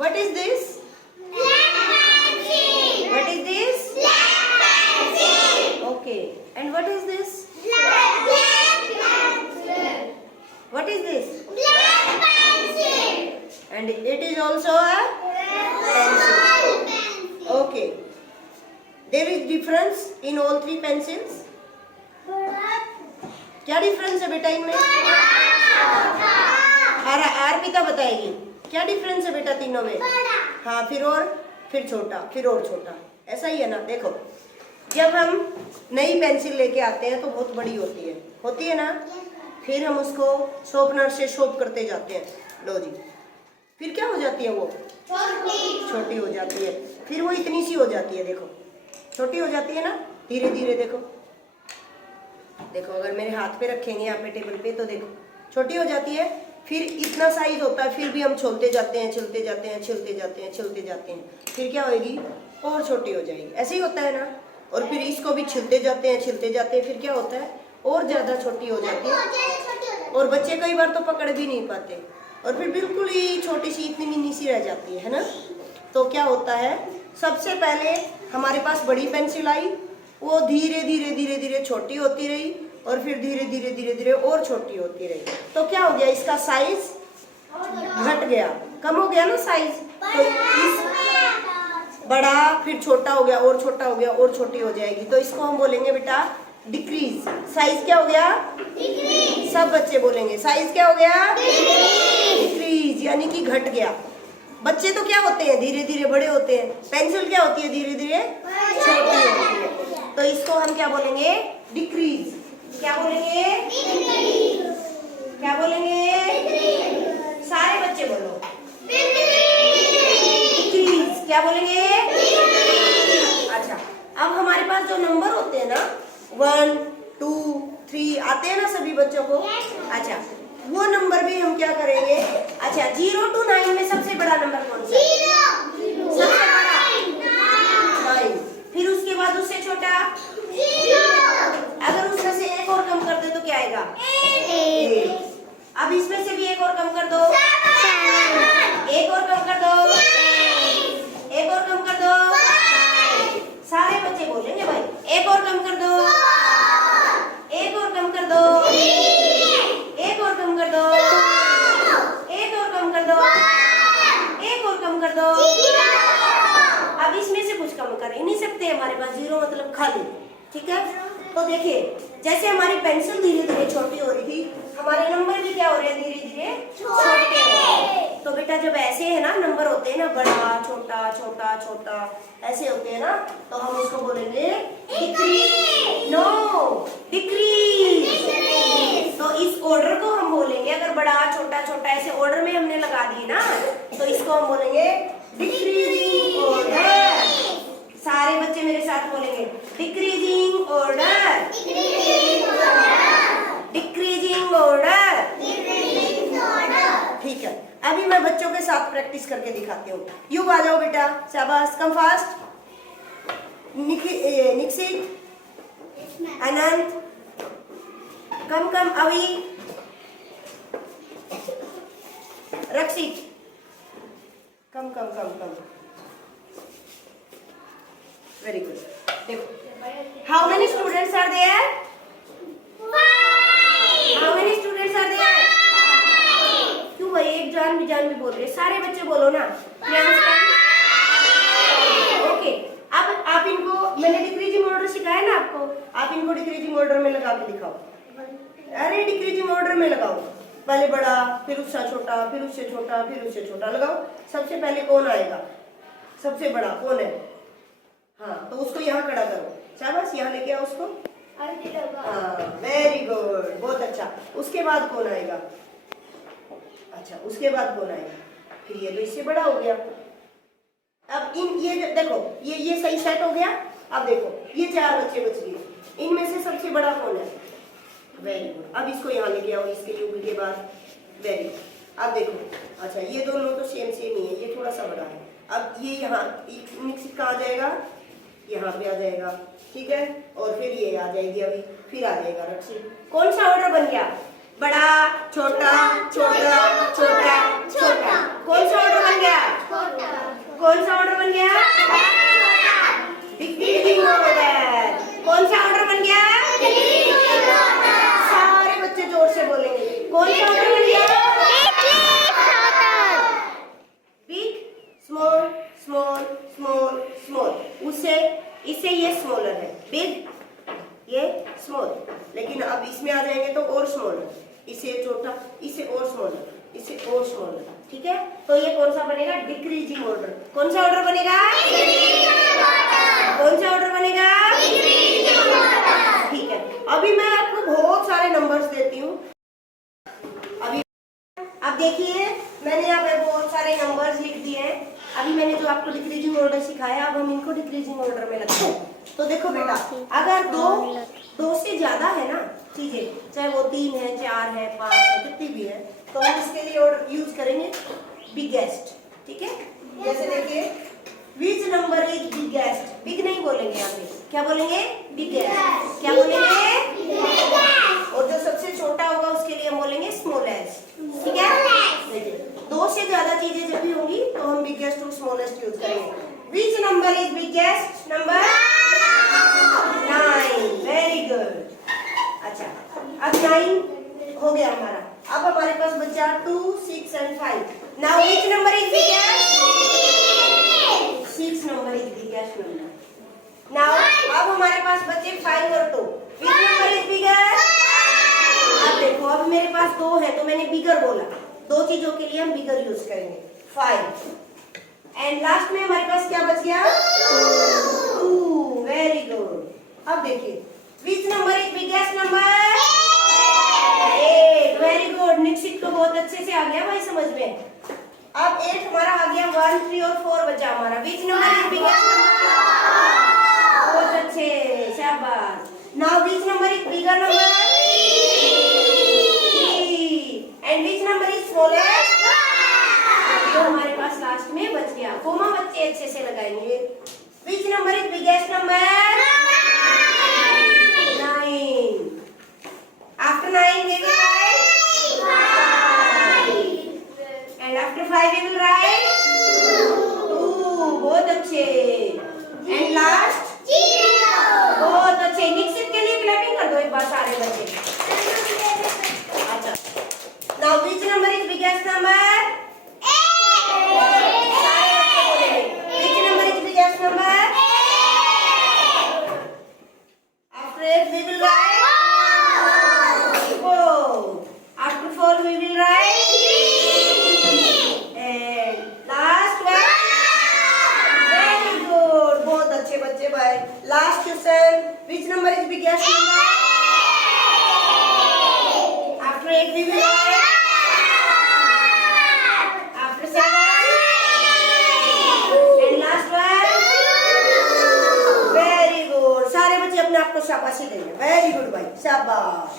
What is this? What is this? Okay. And what is this? What is this? And it is also a pencil. Okay. There is difference in all three pencils. क्या difference है बेटा इनमें? अर्पिता बताएगी क्या difference है बेटा तीनों में? हाँ, फिर छोटा, फिर और छोटा, ऐसा ही है ना। देखो, जब हम नई पेंसिल लेके आते हैं तो बहुत बड़ी होती है ना। फिर हम उसको शॉर्पनर से शॉर्प करते जाते हैं। लो जी, फिर क्या हो जाती है? वो छोटी हो जाती है। फिर वो इतनी सी हो जाती है। देखो, छोटी हो जाती है ना, धीरे धीरे। देखो अगर मेरे हाथ पे रखेंगे यहाँ पे टेबल पे तो देखो छोटी हो जाती है। फिर इतना साइज होता है, फिर भी हम छोलते जाते हैं। फिर क्या होगी? और छोटी हो जाएगी। ऐसे ही होता है ना। और फिर इसको भी छिलते जाते हैं। फिर क्या होता है? और ज्यादा छोटी हो जाती है। और बच्चे कई बार तो पकड़ भी नहीं पाते, और फिर बिल्कुल ही छोटी सी इतनी मिनी सी रह जाती है ना। तो क्या होता है, सबसे पहले हमारे पास बड़ी पेंसिल आई, वो धीरे धीरे छोटी होती रही, और फिर धीरे धीरे और छोटी होती रही। तो क्या हो गया? इसका साइज घट गया, कम हो गया ना साइज। तो इस बड़ा, फिर छोटा हो गया, और छोटा हो गया, और छोटी हो जाएगी। तो इसको हम बोलेंगे बेटा डिक्रीज। साइज क्या हो गया? डिक्रीज। सब बच्चे बोलेंगे साइज क्या हो गया? डिक्रीज, यानी कि घट गया। बच्चे तो क्या होते हैं? धीरे धीरे बड़े होते हैं। पेंसिल क्या होती है? धीरे धीरे छोटी होती है। तो इसको हम क्या बोलेंगे? डिक्रीज। क्या बोलेंगे? क्या बोलेंगे? सारे बच्चे बोलो डिक्रीज। क्या बोलेंगे? अच्छा, अब हमारे पास जो नंबर होते हैं ना, 1 2 3 आते हैं ना सभी बच्चों को। अच्छा, वो नंबर भी हम क्या करेंगे? अच्छा, 0 to 9 में सबसे बड़ा नंबर कौन सा है? सबसे बड़ा 9। फिर उसके बाद उससे छोटा, अगर उसमें से एक और कम कर दे तो क्या आएगा? 8। अब इसमें से भी एक और कम कर दो, 7। एक और कम कर दो, 8। एक और कम कर दो, 5। सारे बच्चे बोलेंगे भाई, एक और कम कर दो, 4। एक और कम कर दो, 3। एक और कम कर दो, 2। एक और कम कर दो, 1। एक और कम कर दो, 0। अब इसमें से कुछ कम कर ही नहीं सकते, हमारे पास 0 मतलब खाली। ठीक है, तो देखिए जैसे हमारी पेंसिल धीरे धीरे छोटी हो रही थी, हमारे नंबर भी क्या हो रहे हैं? धीरे धीरे छोटे हो रहे हैं। तो बेटा जब ऐसे है ना नंबर होते हैं ना, बड़ा छोटा छोटा छोटा ऐसे होते हैं ना, तो हम उसको बोलेंगे डिक्रीज। No, decrease. तो इस ऑर्डर को हम बोलेंगे, अगर बड़ा छोटा छोटा ऐसे ऑर्डर में हमने लगा दिए ना, तो इसको हम बोलेंगे डिक्रीजिंग ऑर्डर। सारे बच्चे मेरे साथ बोलेंगे डिक्रीजिंग ऑर्डर, डिक्रीजिंग ऑर्डर। ठीक है, अभी मैं बच्चों के साथ प्रैक्टिस करके दिखाती हूँ। युग आ जाओ बेटा, शाबाश, कम फास्ट। निक्षित, अनंत, कम अभी, रक्षित, कम। Very good. देखो, how many students are there? 5। How many students are there? 5। क्यों भाई, एक जान भी बोल रहे? सारे बच्चे बोलो ना। ओके, अब आप इनको, मैंने डिक्रीजिंग ऑर्डर सिखाया ना आपको, आप इनको डिक्रीजिंग ऑर्डर में लगा के दिखाओ। अरे डिक्रीजिंग ऑर्डर में लगाओ, पहले बड़ा, फिर उससे छोटा, फिर उससे छोटा, फिर उससे छोटा लगाओ। सबसे पहले कौन आएगा? सबसे बड़ा कौन है? हाँ, तो उसको यहाँ खड़ा करो। शाबाश, यहाँ लेके आओ उसको। हाँ, वेरी गुड, बहुत अच्छा। उसके बाद कौन आएगा? अच्छा, उसके बाद कौन आएगा? फिर ये तो इससे बड़ा हो गया। अब ये देखो, ये सही सेट हो गया। अब देखो, ये 4 बच्चे बच गए, इनमें से सबसे बड़ा कौन है? Very good. अब इसको यहाँ लेके आओ, इसके युग के बाद। Very good. अब देखो, अच्छा ये दोनों तो सेम ही है, ये थोड़ा सा बड़ा है। अब ये यहाँ निक्षित कहाँ आ जाएगा? यहाँ पे आ जाएगा। ठीक है, और फिर ये आ जाएगी, अभी फिर आ जाएगा रक्षित। कौन सा ऑर्डर बन गया? बड़ा छोटा छोटा छोटा छोटा। कौन सा ऑर्डर बन गया? कौन सा ऑर्डर बन गया? Big, small, small, small, small. उससे इससे ये स्मॉलर है, बिग, ये स्मॉल। लेकिन अब इसमें आ जाएंगे तो और स्मॉलर, इससे छोटा, इससे और स्मॉलर, इससे और स्मॉलर। ठीक है, तो ये कौन सा बनेगा? Decreasing order. कौन सा ऑर्डर बनेगा? कौन सा ऑर्डर बनेगा? ठीक है, अभी मैं आपको बहुत सारे नंबर्स देती हूँ। अभी अब देखिए, मैंने यहाँ पे बहुत सारे नंबर्स लिख दिए हैं। अभी मैंने जो आपको डिक्रीजिंग ऑर्डर सिखाया, अब हम इनको डिक्रीजिंग ऑर्डर में लगते हैं। तो देखो बेटा, अगर दो से ज्यादा है ना चीजें, चाहे वो 3 है, 4 है, 5 है, कितनी भी है, तो हम इसके लिए ऑर्डर यूज करेंगे बिगेस्ट। ठीक है, जैसे देखिए, which number is biggest. Big नहीं बोलेंगे यहाँ पे, क्या बोलेंगे? बिगेस्ट। क्या बोलेंगे? और जो सबसे छोटा होगा उसके लिए हम बोलेंगे स्मॉलेस्ट। ठीक है, 2 से ज्यादा चीजें जब भी होंगी तो हम बिगेस्ट और स्मॉलेस्ट यूज करेंगे। विच number is biggest? Number 9। Very good. अच्छा, अब 9 हो गया हमारा। अब हमारे पास बचा 2, 6 and 5। Now which number is biggest? 6 number is biggest number. Now अब हमारे पास बचे 5 और 2। विच नंबर इज बिगेस्ट? अब देखो, अब मेरे पास 2 है तो मैंने बिगर बोला। 2 चीजों के लिए हम बिगर यूज करेंगे, 5। एंड लास्ट में हमारे पास क्या बच गया? 2। Very good. अब देखिए, which number is biggest number? 8। Very good. Nikshit को बहुत अच्छे से आ गया भाई समझ में। अब 8 हमारा आ गया, 1, 3 और 4 बचा हमारा। विच नंबर इज बिगेस्ट नंबर? बहुत अच्छे, शाबाश। Now which number is bigger number? 3। And which number is smallest? जो हमारे पास लास्ट में बच गया। कोमा बच्चे अच्छे से लगाएंगे। विच number is biggest number? 9। After 9 we will write 5 and after 5 we will write 2। बहुत अच्छे। And last 0। बहुत अच्छे। निक्षित के लिए क्लैपिंग कर दो एक बार सारे बच्चे। अच्छा, now which number is biggest number? Last question, which number is biggest number? After 8 we will write. After 7 and last one. Very good. सारे बच्चे अपने आप को शाबाशी देंगे। Very good भाई, शाबाश।